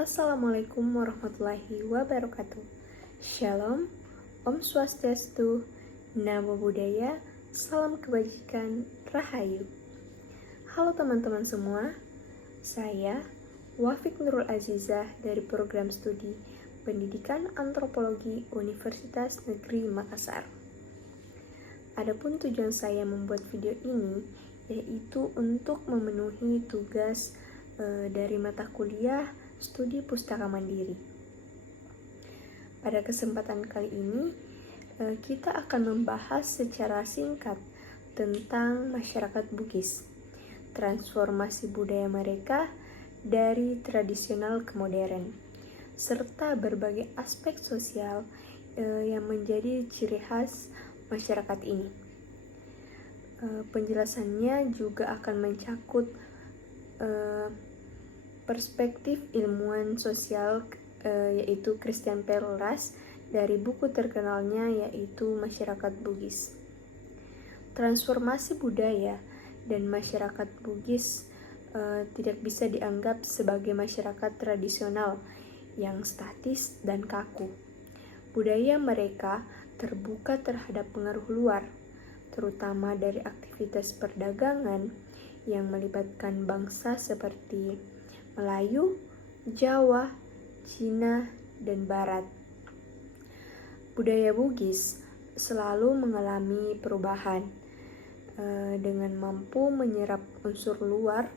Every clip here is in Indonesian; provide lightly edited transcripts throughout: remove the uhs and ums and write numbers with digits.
Assalamualaikum warahmatullahi wabarakatuh. Shalom, Om Swastiastu, Namo Buddhaya, Salam Kebajikan, Rahayu. Halo teman-teman semua, saya Wafik Nurul Azizah dari program studi Pendidikan Antropologi Universitas Negeri Makassar. Adapun tujuan saya membuat video ini yaitu untuk memenuhi tugas dari mata kuliah studi pustaka mandiri. Pada kesempatan kali ini, kita akan membahas secara singkat tentang masyarakat Bugis, transformasi budaya mereka dari tradisional ke modern, serta berbagai aspek sosial yang menjadi ciri khas masyarakat ini. Penjelasannya juga akan mencakup perspektif ilmuwan sosial yaitu Christian Pereras dari buku terkenalnya yaitu Masyarakat Bugis. Transformasi budaya dan masyarakat Bugis tidak bisa dianggap sebagai masyarakat tradisional yang statis dan kaku. Budaya mereka terbuka terhadap pengaruh luar, terutama dari aktivitas perdagangan yang melibatkan bangsa seperti Melayu, Jawa, Cina, dan Barat. Budaya Bugis selalu mengalami perubahan dengan mampu menyerap unsur luar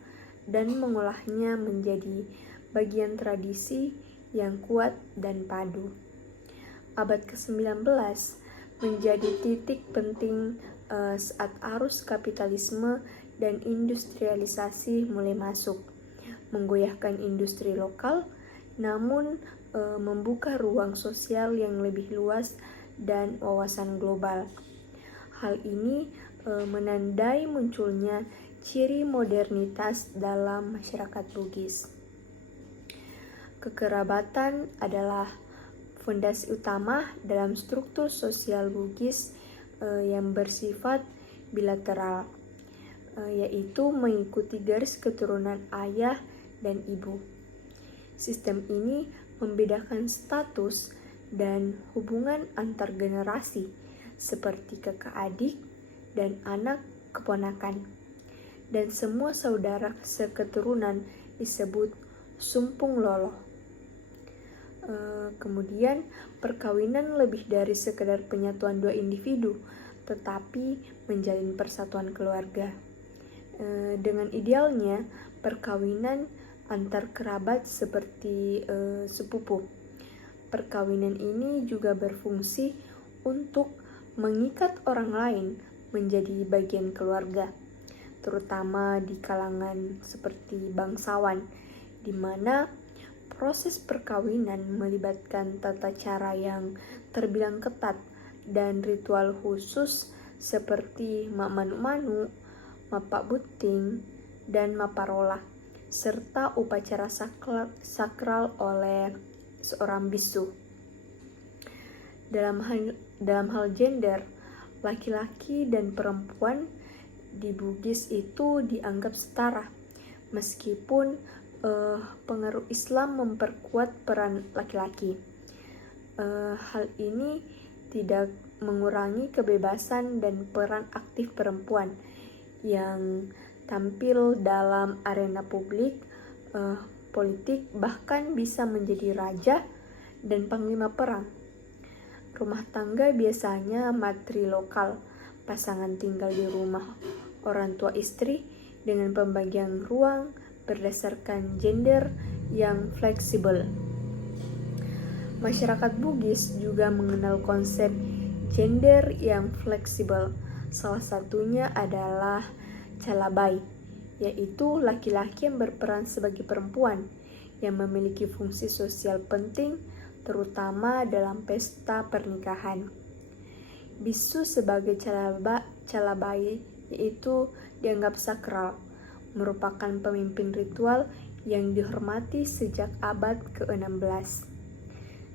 dan mengolahnya menjadi bagian tradisi yang kuat dan padu. Abad ke-19 menjadi titik penting saat arus kapitalisme dan industrialisasi mulai masuk, menggoyahkan industri lokal, namun membuka ruang sosial yang lebih luas dan wawasan global. Hal ini menandai munculnya ciri modernitas dalam masyarakat Bugis. Kekerabatan adalah fondasi utama dalam struktur sosial Bugis yang bersifat bilateral, yaitu mengikuti garis keturunan ayah dan ibu. Sistem ini membedakan status dan hubungan antar generasi seperti kakak adik dan anak keponakan, dan semua saudara seketurunan disebut sumpung loloh. Kemudian perkawinan lebih dari sekedar penyatuan dua individu, tetapi menjalin persatuan keluarga. Dengan idealnya perkawinan antar kerabat seperti sepupu. Perkawinan ini juga berfungsi untuk mengikat orang lain menjadi bagian keluarga, terutama di kalangan seperti bangsawan, di mana proses perkawinan melibatkan tata cara yang terbilang ketat dan ritual khusus seperti mak manu-manu, mapak buting, dan maparola, serta upacara sakral oleh seorang bisu. Dalam hal gender, laki-laki dan perempuan di Bugis itu dianggap setara, meskipun pengaruh Islam memperkuat peran laki-laki. Hal ini tidak mengurangi kebebasan dan peran aktif perempuan yang tampil dalam arena publik, politik, bahkan bisa menjadi raja dan panglima perang. Rumah tangga biasanya matrilokal, pasangan tinggal di rumah orang tua istri dengan pembagian ruang berdasarkan gender yang fleksibel. Masyarakat Bugis juga mengenal konsep gender yang fleksibel. Salah satunya adalah calabai, yaitu laki-laki yang berperan sebagai perempuan yang memiliki fungsi sosial penting, terutama dalam pesta pernikahan. Bisu sebagai calabai yaitu dianggap sakral, merupakan pemimpin ritual yang dihormati sejak abad ke-16.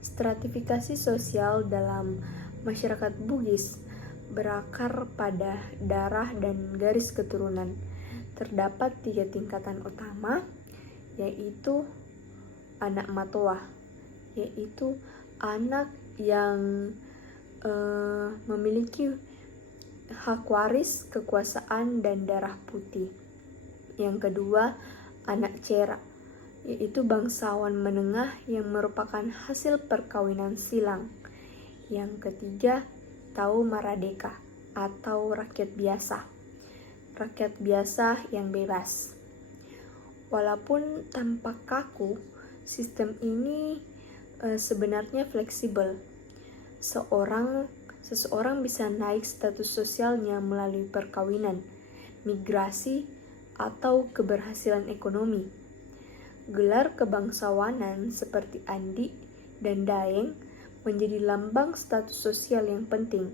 Stratifikasi sosial dalam masyarakat Bugis berakar pada darah dan garis keturunan. Terdapat 3 tingkatan utama, yaitu anak matoa, yaitu anak yang memiliki hak waris, kekuasaan, dan darah putih. Yang kedua, anak cera, yaitu bangsawan menengah yang merupakan hasil perkawinan silang. Yang ketiga, tau maradeka atau rakyat biasa yang bebas. Walaupun tampak kaku, sistem ini sebenarnya fleksibel. Seseorang bisa naik status sosialnya melalui perkawinan, migrasi, atau keberhasilan ekonomi. Gelar kebangsawanan seperti Andi dan Daeng menjadi lambang status sosial yang penting.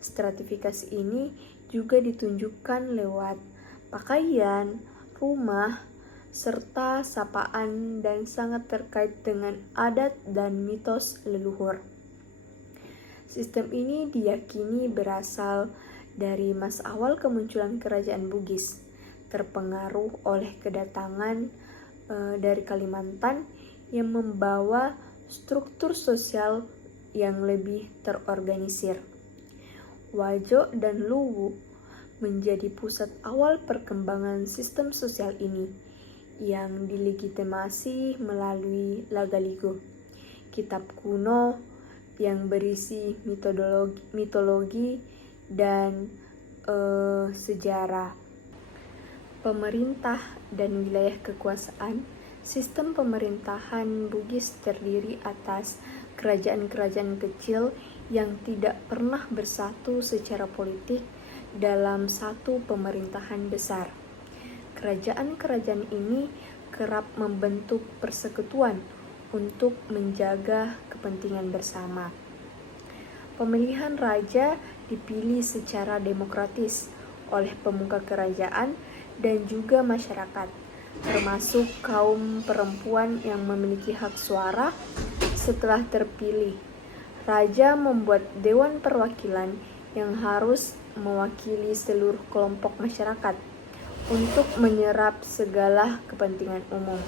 Stratifikasi ini juga ditunjukkan lewat pakaian, rumah, serta sapaan, dan sangat terkait dengan adat dan mitos leluhur. Sistem ini diyakini berasal dari masa awal kemunculan kerajaan Bugis, terpengaruh oleh kedatangan dari Kalimantan yang membawa struktur sosial yang lebih terorganisir. Wajo dan Luwu menjadi pusat awal perkembangan sistem sosial ini yang dilegitimasi melalui Lagaligo, kitab kuno yang berisi mitologi dan sejarah. Pemerintah dan wilayah kekuasaan. Sistem pemerintahan Bugis terdiri atas kerajaan-kerajaan kecil yang tidak pernah bersatu secara politik dalam satu pemerintahan besar. Kerajaan-kerajaan ini kerap membentuk persekutuan untuk menjaga kepentingan bersama. Pemilihan raja dipilih secara demokratis oleh pemuka kerajaan dan juga masyarakat, termasuk kaum perempuan yang memiliki hak suara. Setelah terpilih, raja membuat dewan perwakilan yang harus mewakili seluruh kelompok masyarakat untuk menyerap segala kepentingan umum.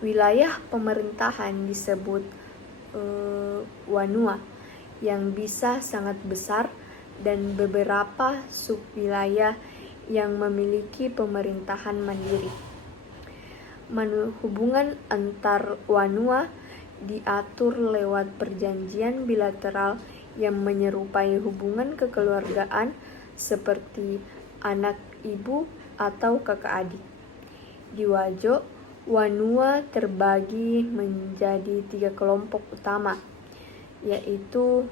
Wilayah pemerintahan disebut wanua yang bisa sangat besar dan beberapa subwilayah yang memiliki pemerintahan mandiri. Hubungan antar wanua diatur lewat perjanjian bilateral yang menyerupai hubungan kekeluargaan seperti anak ibu atau kakak adik. Di Wajo, wanua terbagi menjadi 3 kelompok utama, yaitu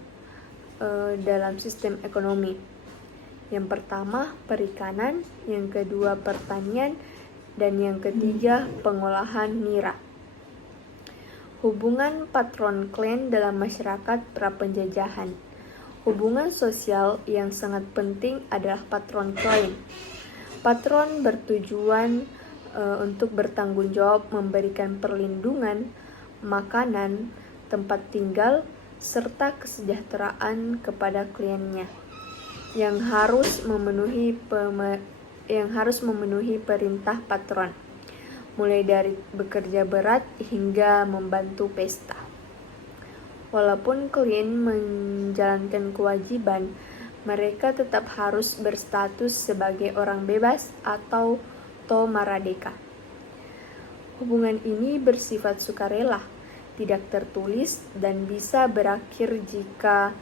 dalam sistem ekonomi. Yang pertama, perikanan, yang kedua, pertanian, dan yang ketiga, pengolahan nira. Hubungan patron klan dalam masyarakat pra-penjajahan. Hubungan sosial yang sangat penting adalah patron klan. Patron bertujuan untuk bertanggung jawab memberikan perlindungan, makanan, tempat tinggal, serta kesejahteraan kepada kliennya yang harus memenuhi perintah patron, mulai dari bekerja berat hingga membantu pesta. Walaupun klien menjalankan kewajiban, mereka tetap harus berstatus sebagai orang bebas atau to maradeka. Hubungan ini bersifat sukarela, tidak tertulis, dan bisa berakhir jika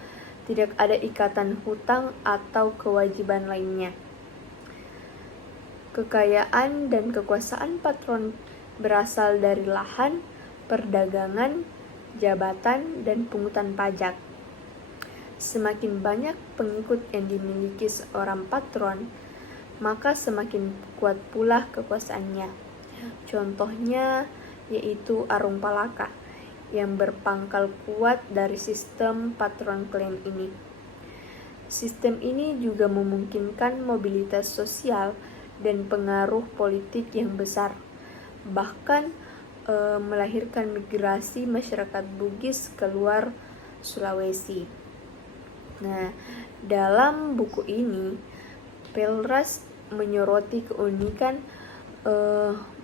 tidak ada ikatan hutang atau kewajiban lainnya. Kekayaan dan kekuasaan patron berasal dari lahan, perdagangan, jabatan, dan pungutan pajak. Semakin banyak pengikut yang dimiliki seorang patron, maka semakin kuat pula kekuasaannya. Contohnya yaitu Arung Palaka yang berpangkal kuat dari sistem patron klan ini. Sistem ini juga memungkinkan mobilitas sosial dan pengaruh politik yang besar, bahkan melahirkan migrasi masyarakat Bugis keluar Sulawesi. Nah, dalam buku ini Pelras menyoroti keunikan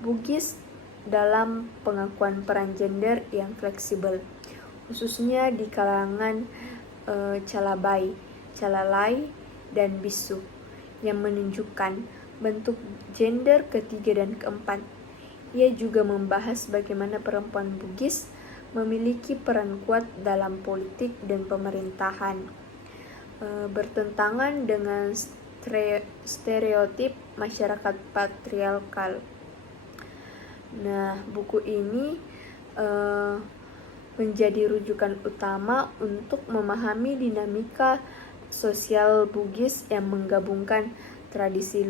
Bugis dalam pengakuan peran gender yang fleksibel, khususnya di kalangan calabai, calalai, dan bisu, yang menunjukkan bentuk gender ketiga dan keempat. Ia juga membahas bagaimana perempuan Bugis memiliki peran kuat dalam politik dan pemerintahan, bertentangan dengan stereotip masyarakat patriarkal. Nah, buku ini menjadi rujukan utama untuk memahami dinamika sosial Bugis yang menggabungkan tradisi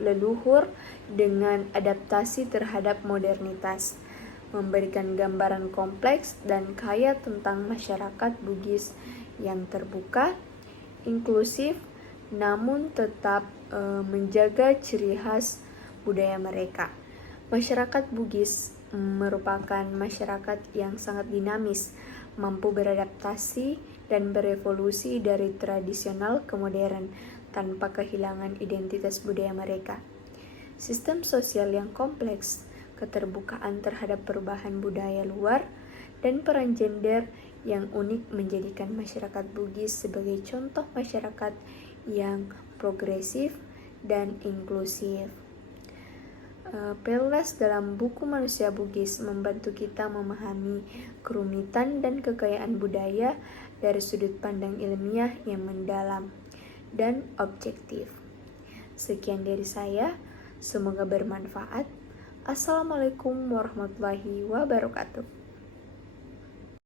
leluhur dengan adaptasi terhadap modernitas, memberikan gambaran kompleks dan kaya tentang masyarakat Bugis yang terbuka, inklusif, namun tetap menjaga ciri khas budaya mereka. Masyarakat Bugis merupakan masyarakat yang sangat dinamis, mampu beradaptasi dan berevolusi dari tradisional ke modern tanpa kehilangan identitas budaya mereka. Sistem sosial yang kompleks, keterbukaan terhadap perubahan budaya luar, dan peran gender yang unik menjadikan masyarakat Bugis sebagai contoh masyarakat yang progresif dan inklusif. Perles dalam buku Manusia Bugis membantu kita memahami kerumitan dan kekayaan budaya dari sudut pandang ilmiah yang mendalam dan objektif. Sekian dari saya, semoga bermanfaat. Assalamualaikum warahmatullahi wabarakatuh.